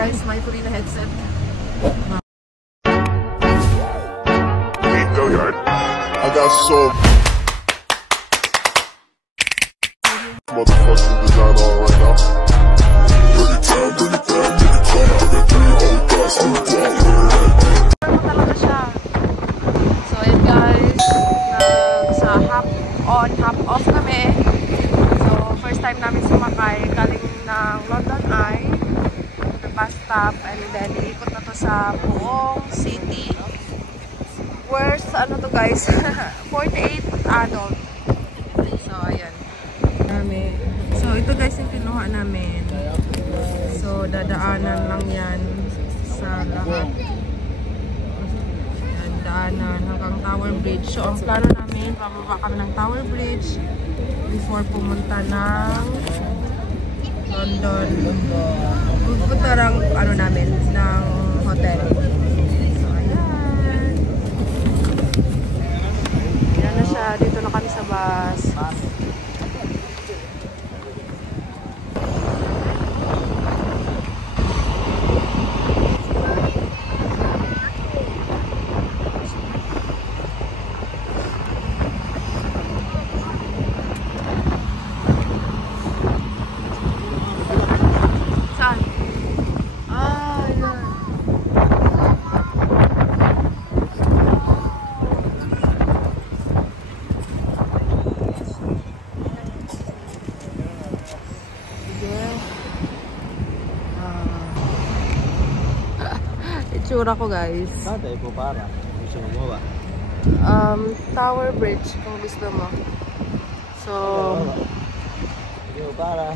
guys, may free na headset. I got so motherfucking design on right now. Bring it down, bring it down, bring it down. I got 3 old guys on the block. Talaga siya. So yun guys, sa half on, half off kami. So first time namin sumakay galing ng London Eye to the bus stop, and then iikot na to sa buong city. Where's ano to guys? 48 adult. So ayan. So ito guys yung kinuha namin. So dadaanan lang yan sa lahat. Yan, daanan hanggang Tower Bridge. So ang plano namin, pababa kami ng Tower Bridge before pumunta ng London. Pupunta lang ano namin ng hotel. So ayan. Yan na siya. Dito na kami sa bus. Itsura ko guys. Tatay po para. Gusto mo ba? Tower Bridge kung gusto mo. So, Sige po para.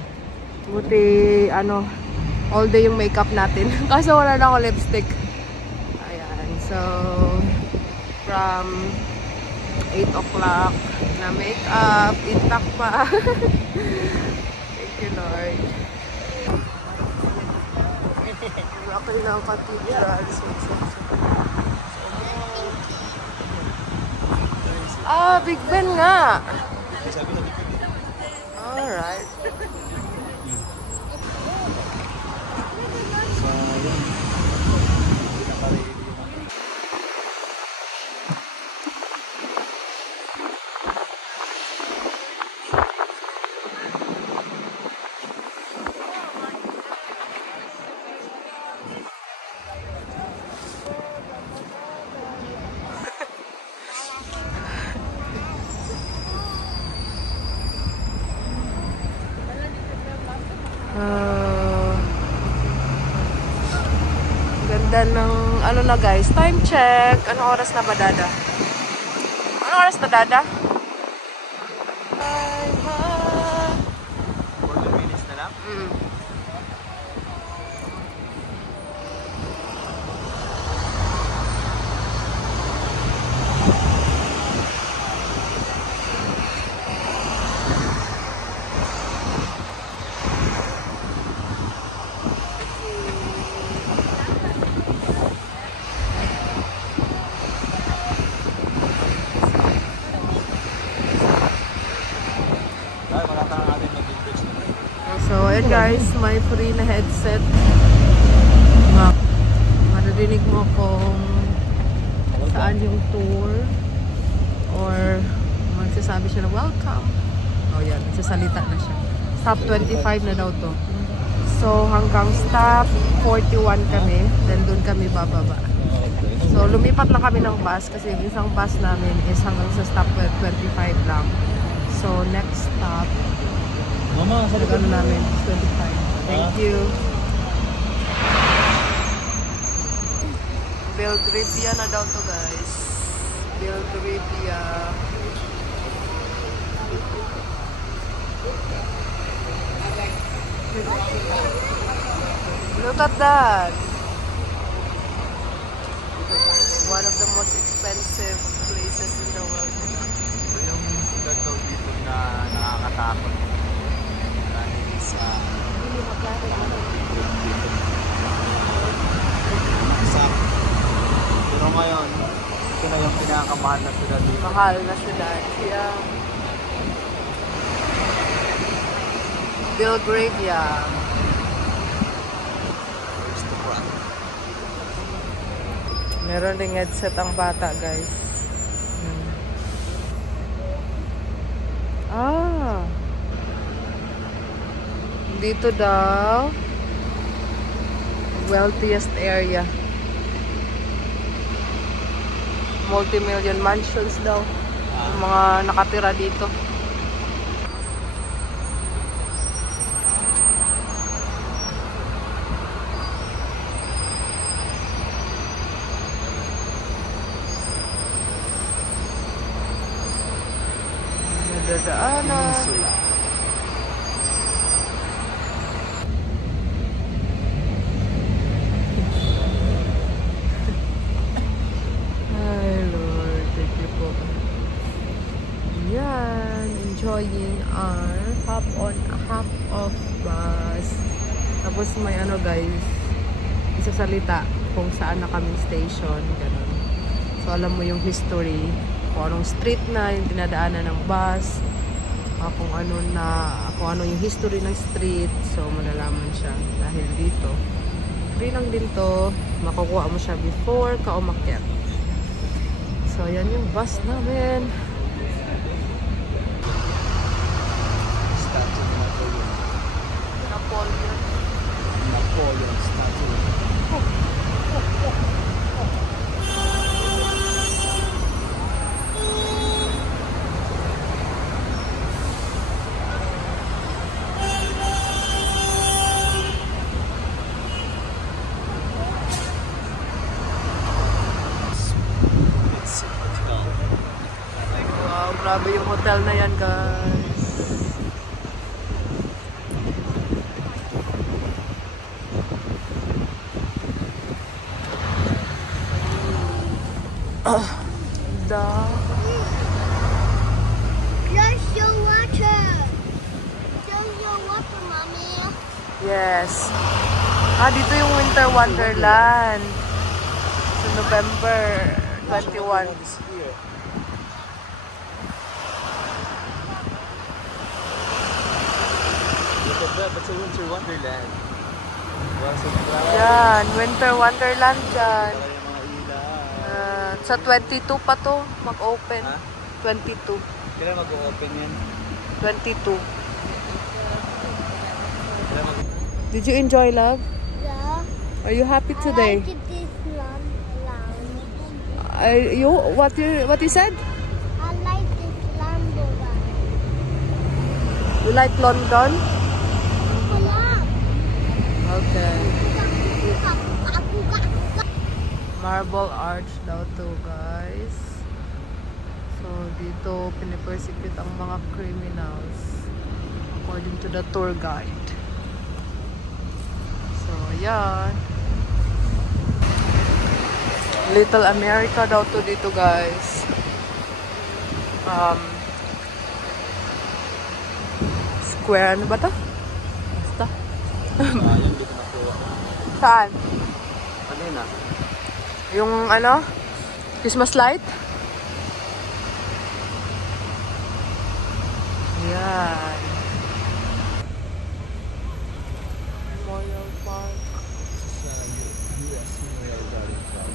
buti ano, all day yung makeup natin. Kaso wala na ako lipstick. Ayan. So, from 8 o'clock na makeup, intact pa. Thank you Lord. Okay na ang cathedral. Big Ben nga. Alright. Ganda ng ano na guys, time check. Anong oras na ba Dada? Anong oras na Dada? 40 minutes na lang? So, ayan guys, may free na headset. Maririnig mo kung saan yung tour or magsasabi siya na welcome. Oh yan, nagsasalita na siya. Stop 25 na daw to. So, hanggang stop 41 kami, then doon kami bababa. So, lumipat lang kami ng bus kasi yung isang bus namin is hanggang sa stop 25 lang. So, next stop, Mama, sa likod namin, 25. Thank you. Belgravia na daw to guys. Belgravia. Look at that. One of the most expensive places in the world. So yung sigat daw dito na nakakatakot. Dahil sa pero ngayon, ito na yung pinakamahal na sila dito. Mahal na syudad. Yeah. Belgravia. Meron ding headset ang bata, guys. Dito daw, wealthiest area. Multi-million mansions daw. Ang mga nakatira dito. Nadadaanan. Enjoying our hop on a hop off bus. Tapos may ano guys, isasalita kung saan na kaming station, ganun. So alam mo yung history, kung anong street na yung dinadaanan ng bus, kung ano yung history ng street. So malalaman siya dahil dito. Free lang din to, makukuha mo siya before ka umakyat. So yan yung bus namin. Napoleon statue. Wow, grabe yung hotel na yan, guys. Just your water. Just your water, mommy. Yes. Dito yung Winter Wonderland. So, November 21. It's a Winter Wonderland. Yan, Winter Wonderland dyan. Yung mga ilaw. Sa 22 pa to mag-open. Ha? 22. Kailan mag-open yan? 22. Did you enjoy, love? Yeah. Are you happy today? I like this lamb. What you said? I like this Lambo ride. You like London? Yeah. Okay. Marble Arch daw to, guys. So, dito pinipersecute ang mga criminals according to the tour guide. So, yan. Little America daw to dito, guys. Square, ano ba to? Basta. Yung dito na po. Saan? Ano yun ah? Yung ano? Christmas light? Yan. Memorial Park. Sa US Memorial Garden Club.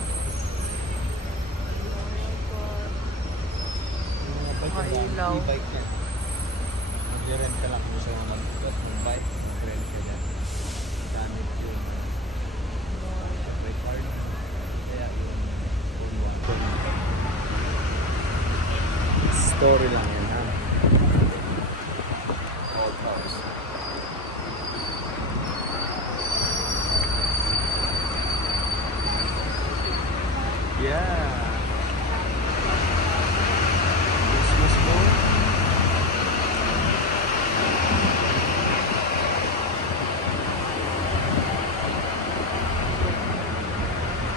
Yung mga bike Mga na, ilaw. e-bike na. Mag-rent ka lang kung sa mga mag-bike, mag-rent ka dyan. Gamit yun. May card. Kaya yun. Story lang yan ha. Old house. Yeah. Christmas board.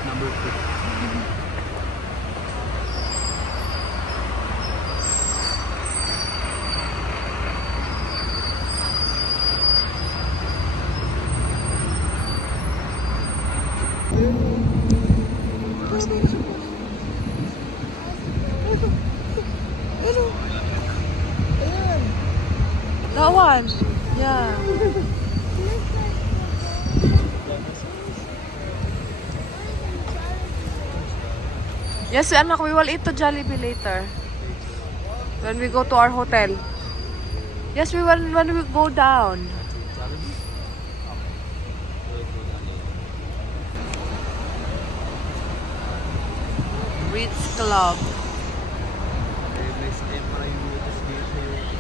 Number 2. That one. Yeah. Yes, anak, we will eat to Jollibee later. When we go to our hotel. Yes, we will when we go down. Jollibee? Okay. We'll go down later. Ritz Club. Next time para yung Lotus dito yung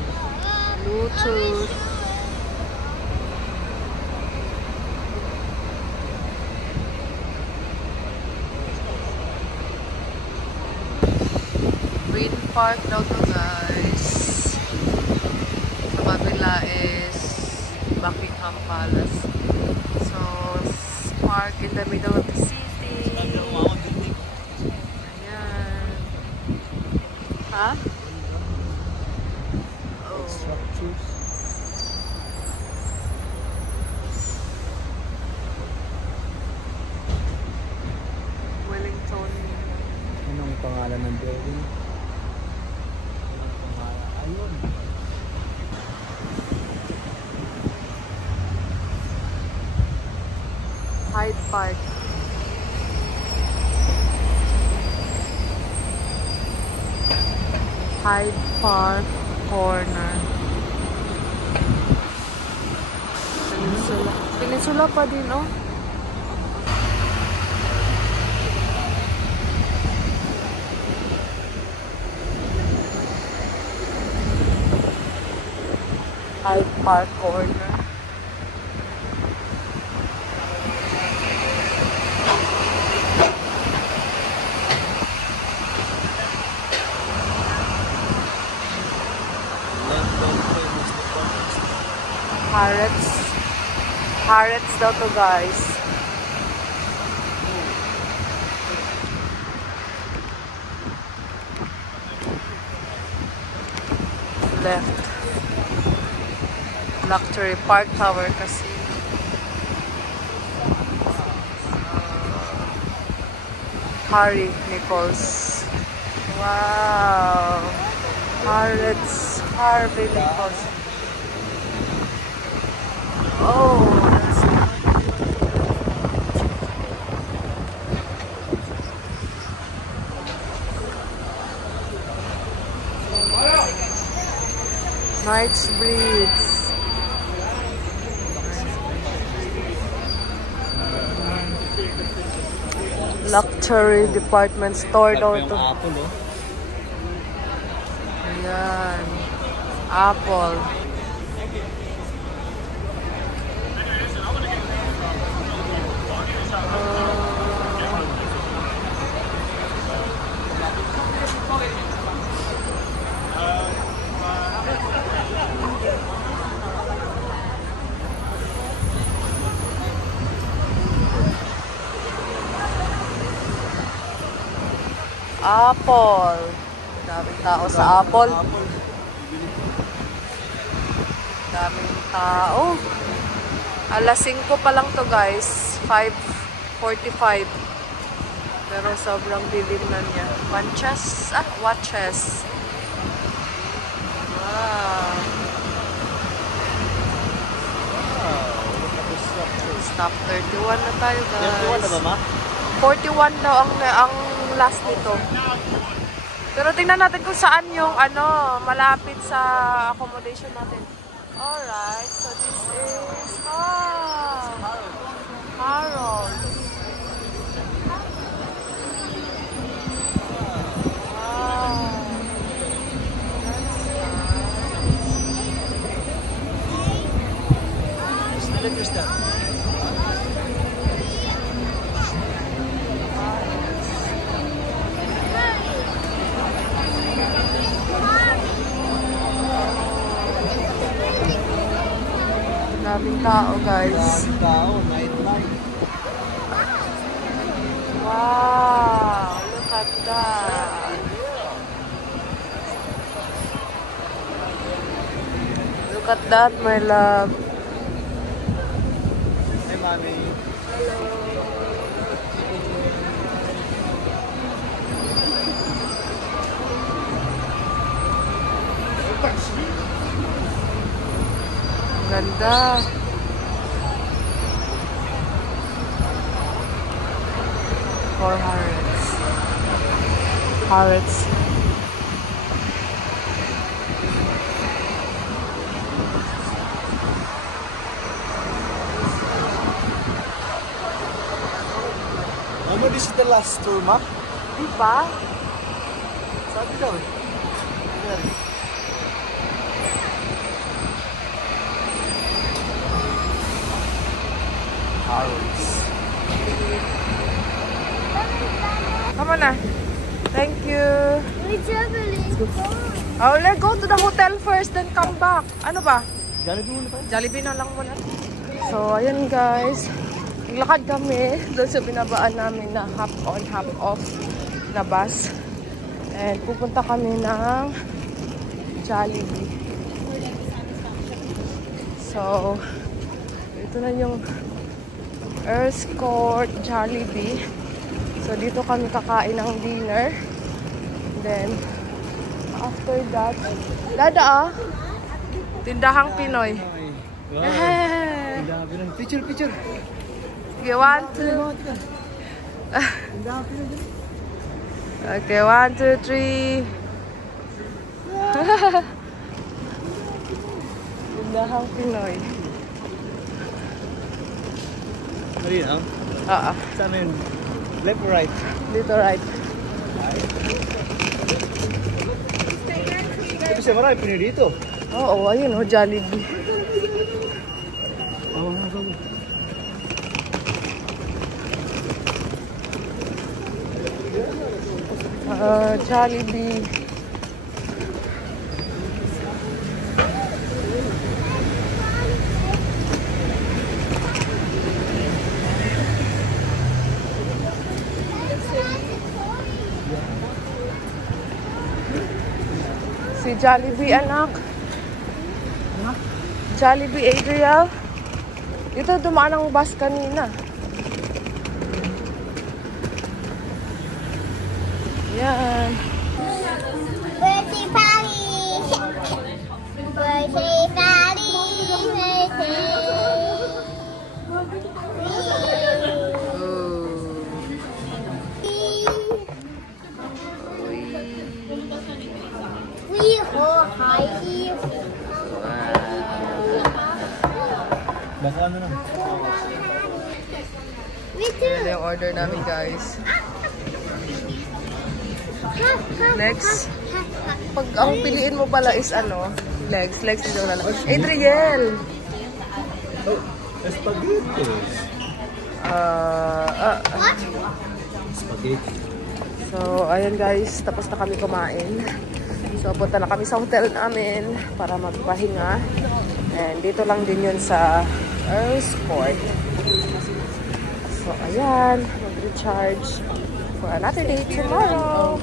Bluetooth. Green Park daw to, guys. Sa kabila is Buckingham Palace. So, park in the middle of the city. Ayan. Ha? Oh. structures. Wellington. Anong pangalan ng building? Anong pangalan? Ayun. Hyde Park. Hyde Park Corner. Peninsula. Peninsula pa din, oh. Hyde Park Corner. London famous department store. Harrods. Harrods daw to, guys. Left. Luxury Park Tower kasi. Harry Nichols. Wow. Harrods. Harvey Nichols. Oh, that's Knightsbridge. Luxury department store daw Yung to. Apple, oh. Ayan. Apple. Apple. Daming tao sa Apple. Daming tao. Alas 5 pa lang to, guys. 5:45. Pero sobrang dilim na niya. Watches. Watches. Wow. Stop 31 na tayo, guys. 31 na ba, ma? 41 daw ang last nito. Pero tingnan natin kung saan yung malapit sa accommodation natin. Alright, so this is Harrods. Wow. Liquor store. Daming tao, guys. Daming tao, nightlife. Wow, look at that. Look at that, my love. Hey, mami. Ganda. For Harrods. Harrods. Ano, this is the last tour map? Diba? Sabi daw eh. Harrods. Come on na. Thank you. We're traveling. Oh, let's go to the hotel first, then come back. Ano ba? Jollibee muna tayo. Jollibee na lang muna. So, ayan guys. Naglakad kami doon sa binabaan namin na hop on, hop off na bus. And pupunta kami ng Jollibee. So, ito na yung Earls Court Jollibee. So, dito kami kakain ng dinner. Then, after that, dada tindahang Pinoy. Wow. Picture, picture. Okay, 1, 2. Okay, 1, 2, 3. Tindahang Pinoy. Mali na? Oo. Saan yun? Left or right? Dito right. Kasi marami Pinoy dito. Oo, ayun o, Jollibee. Jollibee. Si Jollibee, anak. Jollibee, Adriel. Dito dumaan ang bus kanina. Yan. Birthday party. Birthday party. Baka ano na? Yan yung order namin, guys. Next. Pag ang piliin mo pala is ano, legs. Legs dito na lang. Adriel! Oh, spaghetti. Spaghetti. So, ayun guys. Tapos na kami kumain. So, punta na kami sa hotel namin para magpahinga. And dito lang din yun sa Earls Court. So, ayan. Mag-recharge for another day tomorrow.